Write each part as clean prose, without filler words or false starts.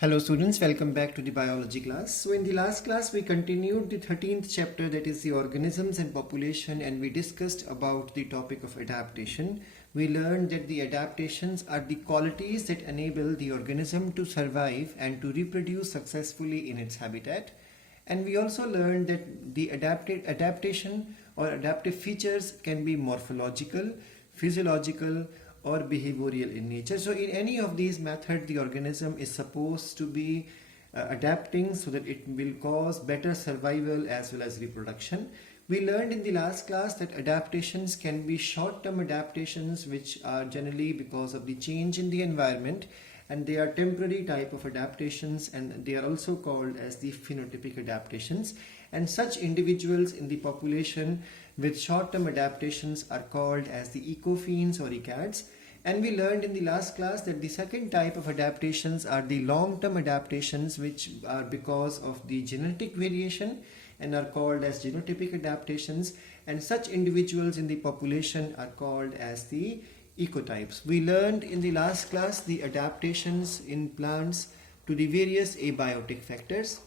Hello students, welcome back to the biology class. So in the last class we continued the 13th chapter, that is the organisms and population, and we discussed about the topic of adaptation. We learned that the adaptations are the qualities that enable the organism to survive and to reproduce successfully in its habitat. And we also learned that the adaptation or adaptive features can be morphological, physiological, or behavioral in nature. So in any of these methods, the organism is supposed to be adapting so that it will cause better survival as well as reproduction. We learned in the last class that adaptations can be short-term adaptations, which are generally because of the change in the environment, and they are temporary type of adaptations, and they are also called as the phenotypic adaptations. And such individuals in the population with short-term adaptations are called as the ecophenes or ecads. And we learned in the last class that the second type of adaptations are the long-term adaptations, which are because of the genetic variation and are called as genotypic adaptations, and such individuals in the population are called as the ecotypes. We learned in the last class the adaptations in plants to the various abiotic factors.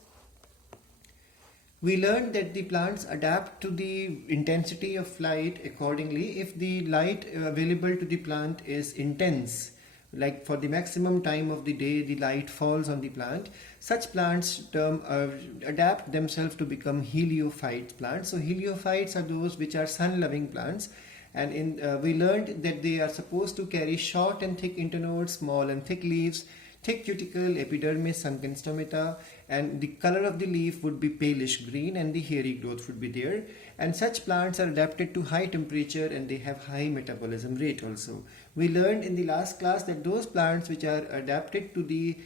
We learned that the plants adapt to the intensity of light accordingly. If the light available to the plant is intense, like for the maximum time of the day the light falls on the plant, such plants adapt themselves to become heliophyte plants. So heliophytes are those which are sun-loving plants, and we learned that they are supposed to carry short and thick internodes, small and thick leaves, thick cuticle, epidermis, sunken stomata, and the color of the leaf would be palish green and the hairy growth would be there. And such plants are adapted to high temperature and they have high metabolism rate also. We learned in the last class that those plants which are adapted to the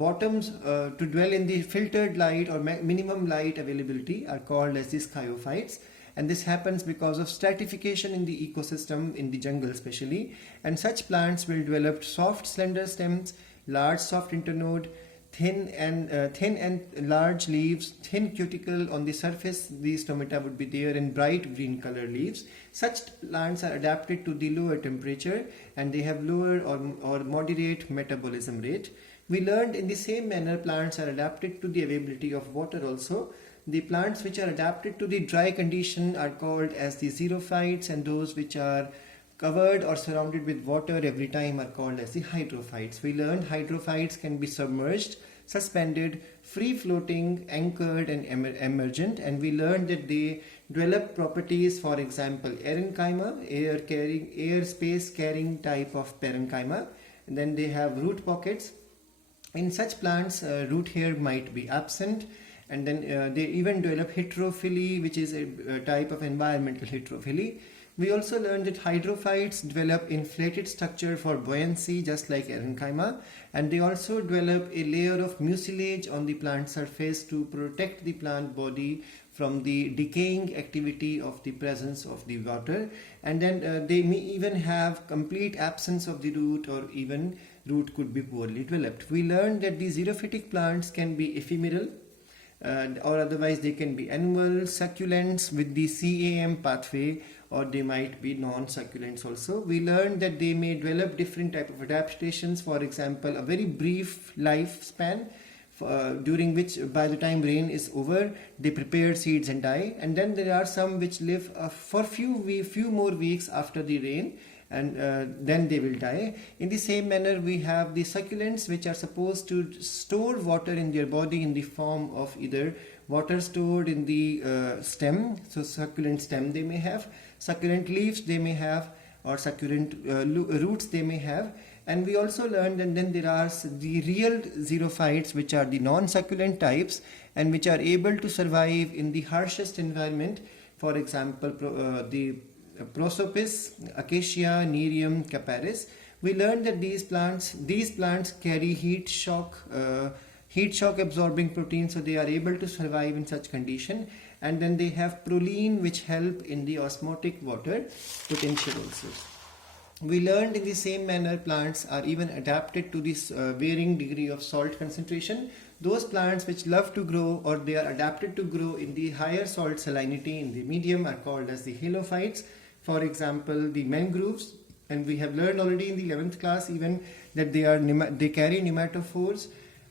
bottoms to dwell in the filtered light or minimum light availability are called as the Skyophytes. And this happens because of stratification in the ecosystem, in the jungle especially. And such plants will develop soft slender stems, large soft internode, thin and large leaves, thin cuticle on the surface. These stomata would be there, and bright green color leaves. Such plants are adapted to the lower temperature and they have lower or moderate metabolism rate. We learned in the same manner plants are adapted to the availability of water also. The plants which are adapted to the dry condition are called as the xerophytes, and those which are covered or surrounded with water every time are called as the hydrophytes. We learned hydrophytes can be submerged, suspended, free floating, anchored, and emergent. And we learned that they develop properties, for example parenchyma, air space carrying type of parenchyma. And then they have root pockets. In such plants root hair might be absent. And then they even develop heterophily, which is a type of environmental heterophily. We also learned that hydrophytes develop inflated structure for buoyancy, just like parenchyma, and they also develop a layer of mucilage on the plant surface to protect the plant body from the decaying activity of the presence of the water. And then they may even have complete absence of the root, or even root could be poorly developed. We learned that these xerophytic plants can be ephemeral, or otherwise they can be annual, succulents with the CAM pathway, or they might be non-succulents also. We learned that they may develop different type of adaptations, for example a very brief lifespan during which by the time rain is over they prepare seeds and die, and then there are some which live for few more weeks after the rain, and then they will die. In the same manner we have the succulents, which are supposed to store water in their body in the form of either water stored in the stem, so succulent stem they may have, succulent leaves they may have, or succulent roots they may have. And we also learned that then there are the real xerophytes, which are the non-succulent types and which are able to survive in the harshest environment. For example the prosopis, acacia, nerium, caparis. We learned that these plants carry heat shock absorbing protein, so they are able to survive in such condition. And then they have proline, which help in the osmotic water potential also. We learned in the same manner plants are even adapted to this varying degree of salt concentration. Those plants which love to grow, or they are adapted to grow in the higher salt salinity in the medium, are called as the Hilophytes. For example the mangroves, and we have learned already in the 11th class even that they carry nematophores,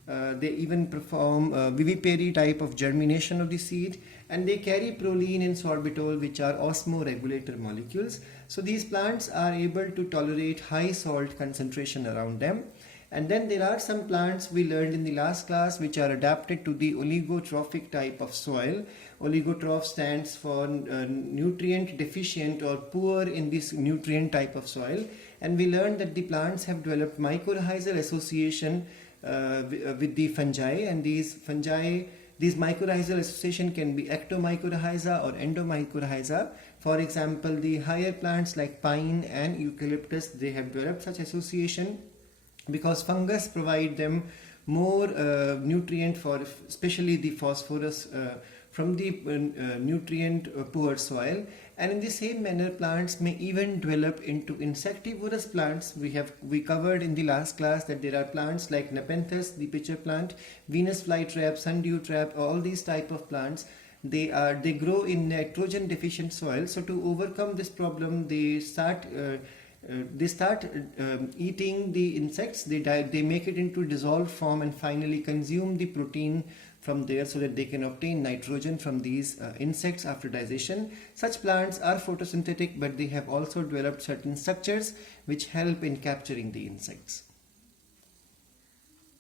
They even perform vivipary type of germination of the seed, and they carry proline and sorbitol, which are osmoregulator molecules. So these plants are able to tolerate high salt concentration around them. And then there are some plants we learned in the last class which are adapted to the oligotrophic type of soil. Oligotroph stands for nutrient deficient or poor in this nutrient type of soil. And we learned that the plants have developed mycorrhizal association with the fungi, and these mycorrhizal association can be ectomycorrhiza or endomycorrhiza. For example, the higher plants like pine and eucalyptus, they have developed such association because fungus provide them more nutrient for especially the phosphorus from the nutrient poor soil. And in the same manner, plants may even develop into insectivorous plants. We covered in the last class that there are plants like Nepenthes, the pitcher plant, Venus flytrap, sundew trap, all these type of plants. They grow in nitrogen deficient soil. So to overcome this problem, they start eating the insects. They make it into dissolved form and finally consume the protein from there so that they can obtain nitrogen from these insects after digestion. Such plants are photosynthetic, but they have also developed certain structures which help in capturing the insects.